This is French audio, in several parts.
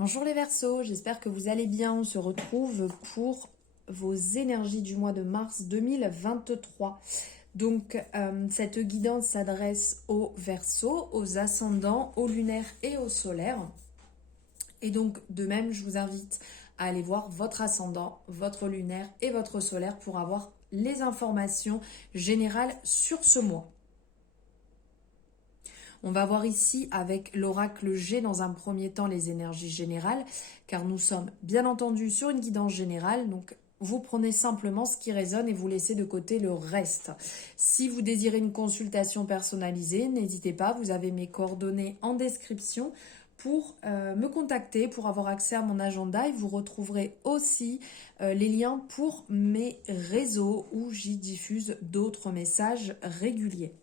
Bonjour les Verseaux, j'espère que vous allez bien. On se retrouve pour vos énergies du mois de mars 2023. Donc cette guidance s'adresse aux Verseaux, aux ascendants, aux lunaires et aux solaires. Et donc de même, je vous invite à aller voir votre ascendant, votre lunaire et votre solaire pour avoir les informations générales sur ce mois. On va voir ici avec l'oracle G dans un premier temps les énergies générales, car nous sommes bien entendu sur une guidance générale, donc vous prenez simplement ce qui résonne et vous laissez de côté le reste. Si vous désirez une consultation personnalisée, n'hésitez pas, vous avez mes coordonnées en description pour me contacter, pour avoir accès à mon agenda, et vous retrouverez aussi les liens pour mes réseaux où j'y diffuse d'autres messages réguliers.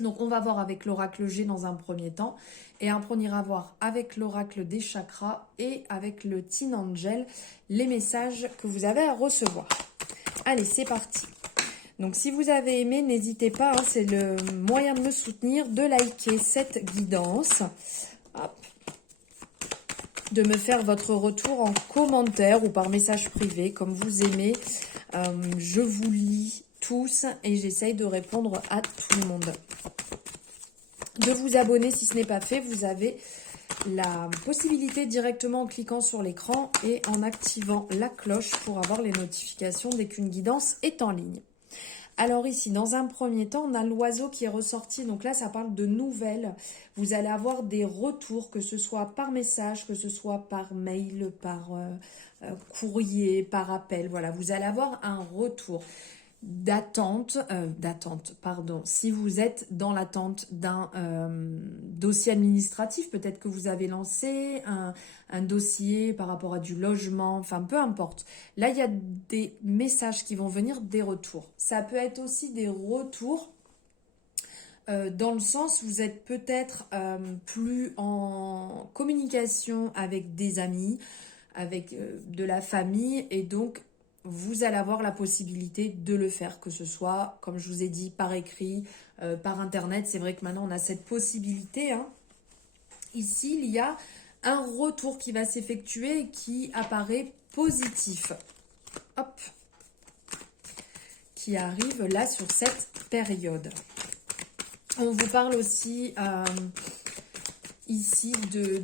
Donc on va voir avec l'oracle G dans un premier temps et après on ira voir avec l'oracle des chakras et avec le Teen Angel les messages que vous avez à recevoir. Allez, c'est parti. Donc si vous avez aimé, n'hésitez pas, hein, c'est le moyen de me soutenir, de liker cette guidance. Hop. De me faire votre retour en commentaire ou par message privé comme vous aimez. Je vous lis tous et j'essaye de répondre à tout le monde. De vous abonner si ce n'est pas fait, vous avez la possibilité directement en cliquant sur l'écran et en activant la cloche pour avoir les notifications dès qu'une guidance est en ligne. Alors ici, dans un premier temps, on a l'oiseau qui est ressorti. Donc là, ça parle de nouvelles. Vous allez avoir des retours, que ce soit par message, que ce soit par mail, par courrier, par appel. Voilà, vous allez avoir un retour d'attente, si vous êtes dans l'attente d'un dossier administratif, peut-être que vous avez lancé un dossier par rapport à du logement, enfin peu importe. Là, il y a des messages qui vont venir, des retours. Ça peut être aussi des retours dans le sens où vous êtes peut-être plus en communication avec des amis, avec de la famille, et donc vous allez avoir la possibilité de le faire, que ce soit, comme je vous ai dit, par écrit, par internet. C'est vrai que maintenant on a cette possibilité, hein. Ici, il y a un retour qui va s'effectuer et qui apparaît positif. Hop, qui arrive là sur cette période. On vous parle aussi ici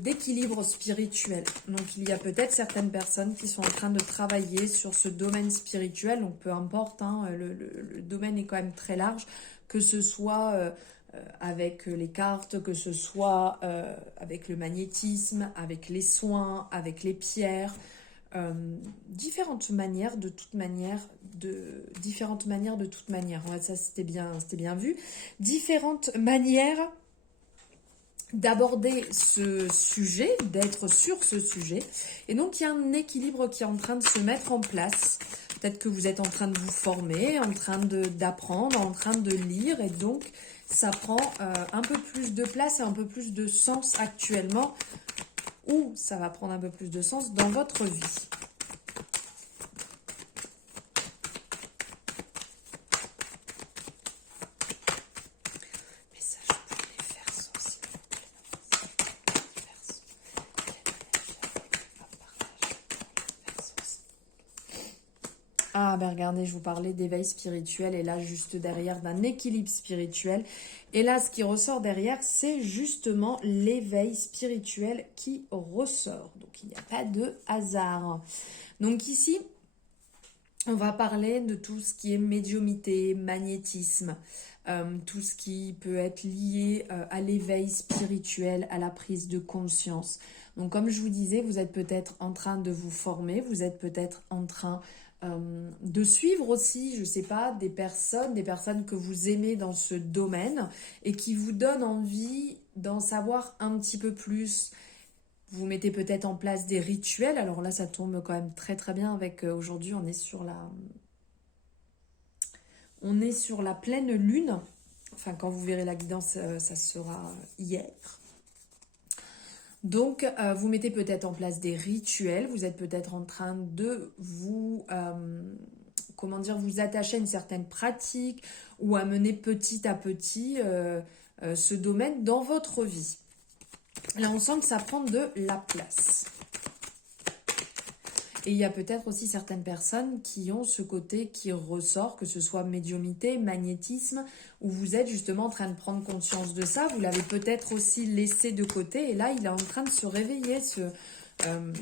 d'équilibre spirituel. Donc il y a peut-être certaines personnes qui sont en train de travailler sur ce domaine spirituel, donc peu importe, hein, le domaine est quand même très large, que ce soit avec les cartes, que ce soit avec le magnétisme, avec les soins, avec les pierres, différentes manières de toute manière, ouais, ça c'était bien vu, différentes manières d'aborder ce sujet, d'être sur ce sujet. Et donc, il y a un équilibre qui est en train de se mettre en place. Peut-être que vous êtes en train de vous former, en train d'apprendre, en train de lire. Et donc, ça prend un peu plus de place et un peu plus de sens actuellement. Ou ça va prendre un peu plus de sens dans votre vie. Ah ben regardez, je vous parlais d'éveil spirituel et là juste derrière d'un équilibre spirituel. Et là ce qui ressort derrière, c'est justement l'éveil spirituel qui ressort. Donc il n'y a pas de hasard. Donc ici, on va parler de tout ce qui est médiumité, magnétisme, tout ce qui peut être lié à l'éveil spirituel, à la prise de conscience. Donc comme je vous disais, vous êtes peut-être en train de vous former, vous êtes peut-être en train de suivre aussi, je ne sais pas, des personnes que vous aimez dans ce domaine et qui vous donnent envie d'en savoir un petit peu plus. Vous mettez peut-être en place des rituels. Alors là, ça tombe quand même très très bien avec aujourd'hui, on est sur la pleine lune. Enfin, quand vous verrez la guidance, ça sera hier. Donc, vous mettez peut-être en place des rituels. Vous êtes peut-être en train de vous, vous attacher à une certaine pratique ou à mener petit à petit ce domaine dans votre vie. Là, on sent que ça prend de la place. Et il y a peut-être aussi certaines personnes qui ont ce côté qui ressort, que ce soit médiumnité, magnétisme, où vous êtes justement en train de prendre conscience de ça. Vous l'avez peut-être aussi laissé de côté et là, il est en train de se réveiller,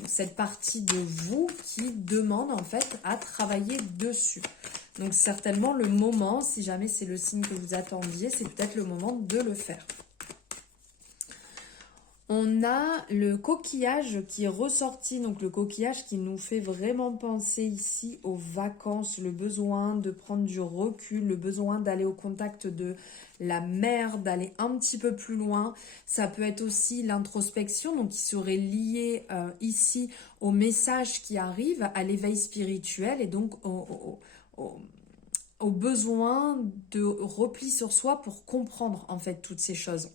cette partie de vous qui demande en fait à travailler dessus. Donc certainement le moment, si jamais c'est le signe que vous attendiez, c'est peut-être le moment de le faire. On a le coquillage qui est ressorti, donc le coquillage qui nous fait vraiment penser ici aux vacances, le besoin de prendre du recul, le besoin d'aller au contact de la mer, d'aller un petit peu plus loin. Ça peut être aussi l'introspection, donc qui serait lié ici au message qui arrive, à l'éveil spirituel et donc au besoin de repli sur soi pour comprendre en fait toutes ces choses.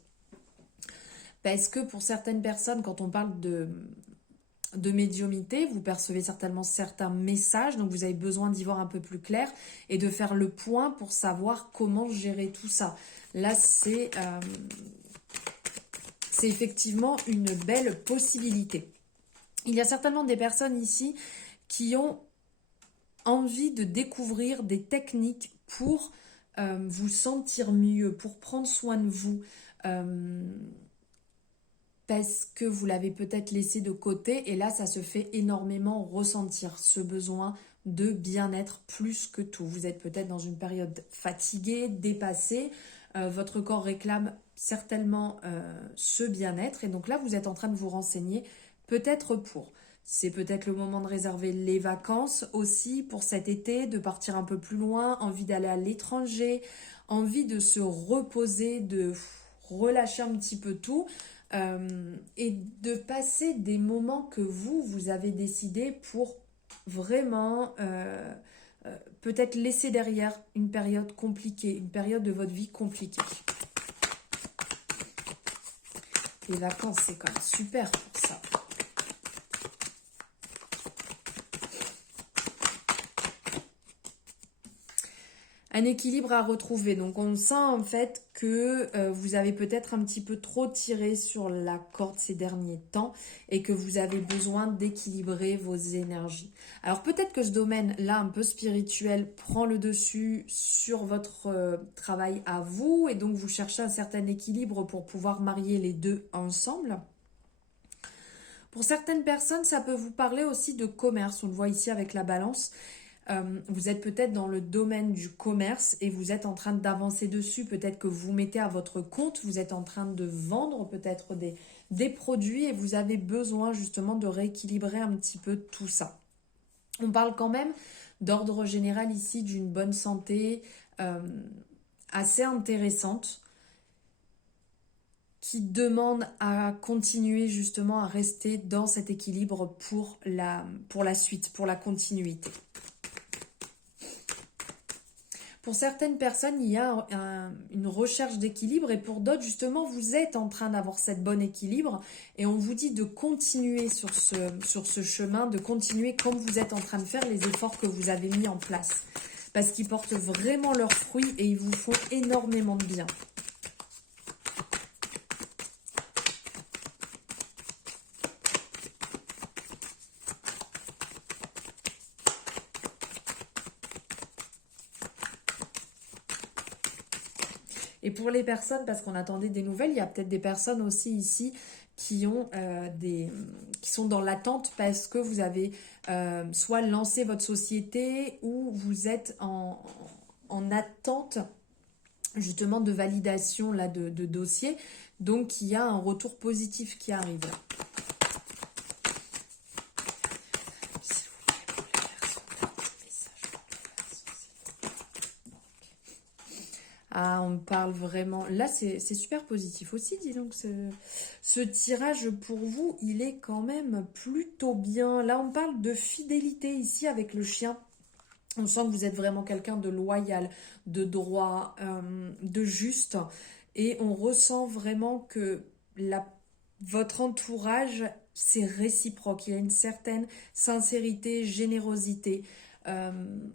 Parce que pour certaines personnes, quand on parle de médiumnité, vous percevez certainement certains messages, donc vous avez besoin d'y voir un peu plus clair et de faire le point pour savoir comment gérer tout ça. Là, c'est effectivement une belle possibilité. Il y a certainement des personnes ici qui ont envie de découvrir des techniques pour vous sentir mieux, pour prendre soin de vous. Parce que vous l'avez peut-être laissé de côté et là ça se fait énormément ressentir ce besoin de bien-être plus que tout. Vous êtes peut-être dans une période fatiguée, dépassée, votre corps réclame certainement ce bien-être et donc là vous êtes en train de vous renseigner peut-être pour. C'est peut-être le moment de réserver les vacances aussi pour cet été, de partir un peu plus loin, envie d'aller à l'étranger, envie de se reposer, de relâcher un petit peu tout. Et de passer des moments que vous avez décidé pour vraiment peut-être laisser derrière une période compliquée, une période de votre vie compliquée. Les vacances, c'est quand même super pour ça. Un équilibre à retrouver. Donc on sent en fait que vous avez peut-être un petit peu trop tiré sur la corde ces derniers temps et que vous avez besoin d'équilibrer vos énergies. Alors peut-être que ce domaine-là un peu spirituel prend le dessus sur votre travail à vous et donc vous cherchez un certain équilibre pour pouvoir marier les deux ensemble. Pour certaines personnes, ça peut vous parler aussi de commerce. On le voit ici avec la balance. Vous êtes peut-être dans le domaine du commerce et vous êtes en train d'avancer dessus. Peut-être que vous mettez à votre compte, vous êtes en train de vendre peut-être des produits et vous avez besoin justement de rééquilibrer un petit peu tout ça. On parle quand même d'ordre général ici d'une bonne santé assez intéressante qui demande à continuer justement à rester dans cet équilibre pour la suite, pour la continuité. Pour certaines personnes, il y a une recherche d'équilibre et pour d'autres, justement, vous êtes en train d'avoir cette bonne équilibre et on vous dit de continuer sur ce chemin, de continuer comme vous êtes en train de faire les efforts que vous avez mis en place. Parce qu'ils portent vraiment leurs fruits et ils vous font énormément de bien. Et pour les personnes, parce qu'on attendait des nouvelles, il y a peut-être des personnes aussi ici qui sont dans l'attente parce que vous avez soit lancé votre société ou vous êtes en attente justement de validation là, de dossier. Donc il y a un retour positif qui arrive là. Ah, on parle vraiment... Là, c'est super positif aussi, dis donc. Ce tirage pour vous, il est quand même plutôt bien. Là, on parle de fidélité ici avec le chien. On sent que vous êtes vraiment quelqu'un de loyal, de droit, de juste. Et on ressent vraiment que votre entourage, c'est réciproque. Il y a une certaine sincérité, générosité.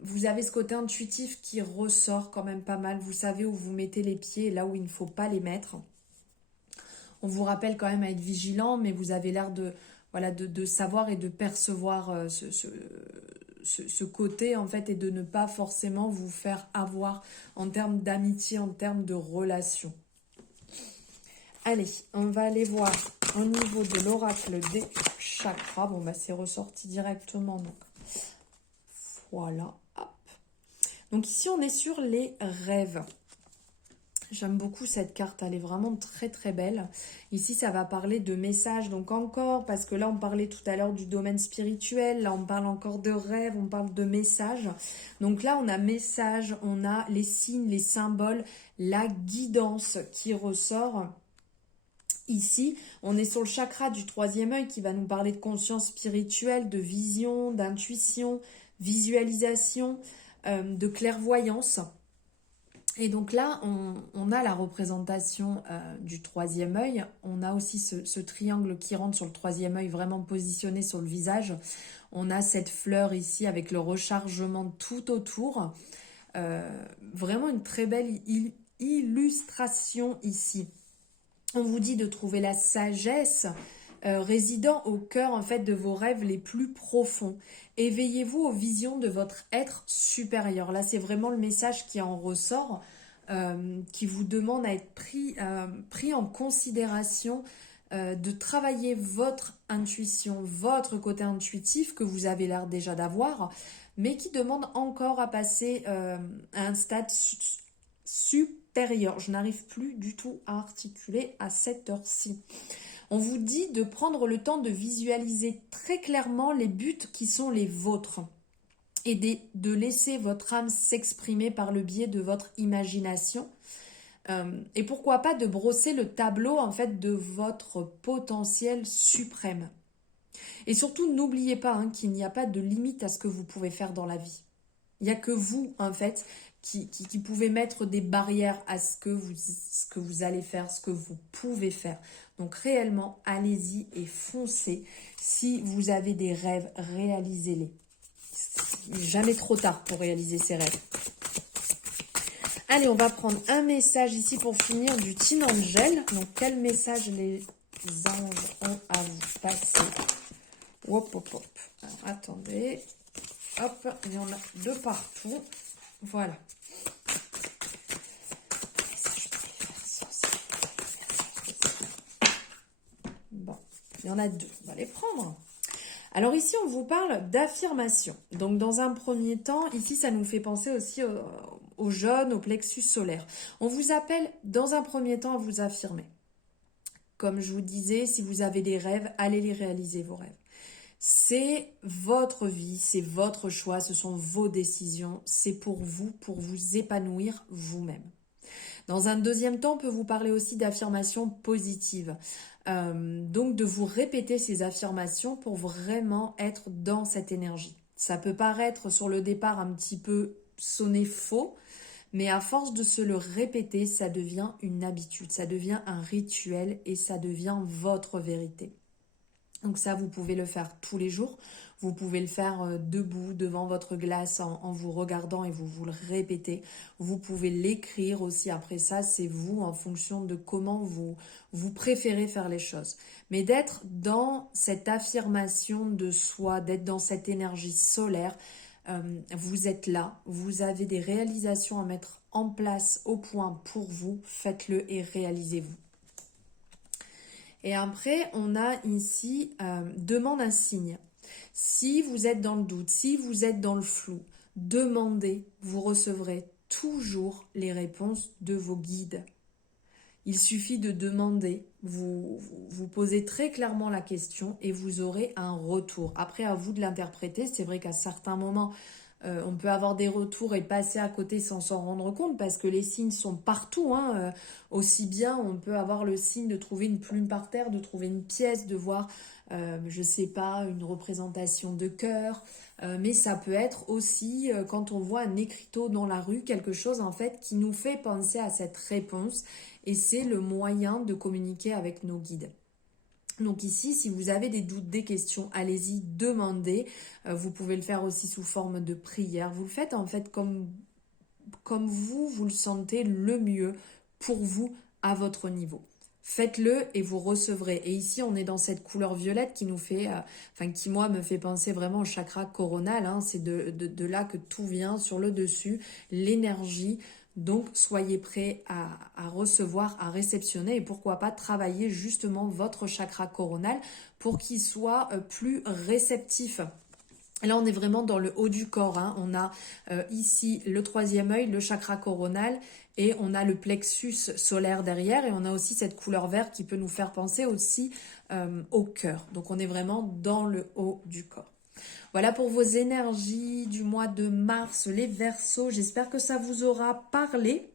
Vous avez ce côté intuitif qui ressort quand même pas mal. Vous savez où vous mettez les pieds et là où il ne faut pas les mettre. On vous rappelle quand même à être vigilant, mais vous avez l'air de, voilà, de savoir et de percevoir ce côté en fait et de ne pas forcément vous faire avoir en termes d'amitié, en termes de relation. Allez, on va aller voir au niveau de l'oracle des chakras. Bon, bah c'est ressorti directement, donc voilà. Hop. Donc ici, on est sur les rêves. J'aime beaucoup cette carte, elle est vraiment très très belle. Ici, ça va parler de messages, donc encore, parce que là, on parlait tout à l'heure du domaine spirituel, là, on parle encore de rêves, on parle de messages. Donc là, on a messages, on a les signes, les symboles, la guidance qui ressort. Ici, on est sur le chakra du troisième œil qui va nous parler de conscience spirituelle, de vision, d'intuition, visualisation, de clairvoyance. Et donc là, on a la représentation du troisième œil. On a aussi ce triangle qui rentre sur le troisième œil, vraiment positionné sur le visage. On a cette fleur ici avec le rechargement tout autour. Vraiment une très belle illustration ici. On vous dit de trouver la sagesse résidant au cœur en fait de vos rêves les plus profonds. Éveillez-vous aux visions de votre être supérieur. Là, c'est vraiment le message qui en ressort, qui vous demande à être pris en considération, de travailler votre intuition, votre côté intuitif que vous avez l'air déjà d'avoir, mais qui demande encore à passer à un stade supérieur. Je n'arrive plus du tout à articuler à cette heure-ci. On vous dit de prendre le temps de visualiser très clairement les buts qui sont les vôtres et de laisser votre âme s'exprimer par le biais de votre imagination. Et pourquoi pas de brosser le tableau en fait de votre potentiel suprême. Et surtout, n'oubliez pas qu'il n'y a pas de limite à ce que vous pouvez faire dans la vie. Il n'y a que vous, en fait, qui pouvez mettre des barrières à ce que vous allez faire, ce que vous pouvez faire. Donc réellement, allez-y et foncez. Si vous avez des rêves, réalisez-les. Jamais trop tard pour réaliser ces rêves. Allez, on va prendre un message ici pour finir du Teen Angel. Donc, quel message les anges ont à vous passer? Hop, hop, hop. Alors, attendez. Hop, il y en a de partout. Voilà. Bon, il y en a deux. On va les prendre. Alors ici, on vous parle d'affirmation. Donc dans un premier temps, ici, ça nous fait penser aussi aux jeunes, au plexus solaire. On vous appelle dans un premier temps à vous affirmer. Comme je vous disais, si vous avez des rêves, allez les réaliser, vos rêves. C'est votre vie, c'est votre choix, ce sont vos décisions, c'est pour vous épanouir vous-même. Dans un deuxième temps, on peut vous parler aussi d'affirmations positives. Donc de vous répéter ces affirmations pour vraiment être dans cette énergie. Ça peut paraître sur le départ un petit peu sonner faux, mais à force de se le répéter, ça devient une habitude, ça devient un rituel et ça devient votre vérité. Donc ça, vous pouvez le faire tous les jours. Vous pouvez le faire debout devant votre glace en vous regardant et vous le répétez. Vous pouvez l'écrire aussi. Après ça, c'est vous en fonction de comment vous préférez faire les choses. Mais d'être dans cette affirmation de soi, d'être dans cette énergie solaire, vous êtes là. Vous avez des réalisations à mettre en place au point pour vous. Faites-le et réalisez-vous. Et après, on a ici, demande un signe. Si vous êtes dans le doute, si vous êtes dans le flou, demandez, vous recevrez toujours les réponses de vos guides. Il suffit de demander, vous posez très clairement la question et vous aurez un retour. Après, à vous de l'interpréter. C'est vrai qu'à certains moments, on peut avoir des retours et passer à côté sans s'en rendre compte parce que les signes sont partout. Aussi bien, on peut avoir le signe de trouver une plume par terre, de trouver une pièce, de voir, je sais pas, une représentation de cœur. Mais ça peut être aussi quand on voit un écriteau dans la rue, quelque chose en fait qui nous fait penser à cette réponse. Et c'est le moyen de communiquer avec nos guides. Donc ici, si vous avez des doutes, des questions, allez-y, demandez. Vous pouvez le faire aussi sous forme de prière. Vous le faites en fait comme vous le sentez le mieux pour vous à votre niveau. Faites-le et vous recevrez. Et ici, on est dans cette couleur violette qui nous fait, qui moi me fait penser vraiment au chakra coronal. Hein. C'est de là que tout vient sur le dessus, l'énergie. Donc, soyez prêts à recevoir, à réceptionner et pourquoi pas travailler justement votre chakra coronal pour qu'il soit plus réceptif. Là, on est vraiment dans le haut du corps. Hein. On a ici le troisième œil, le chakra coronal, et on a le plexus solaire derrière. Et on a aussi cette couleur verte qui peut nous faire penser aussi au cœur. Donc, on est vraiment dans le haut du corps. Voilà pour vos énergies du mois de mars, les Verseaux. J'espère que ça vous aura parlé.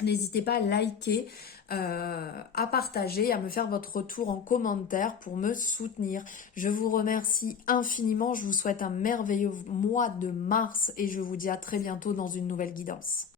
N'hésitez pas à liker, à partager, à me faire votre retour en commentaire pour me soutenir. Je vous remercie infiniment. Je vous souhaite un merveilleux mois de mars et je vous dis à très bientôt dans une nouvelle guidance.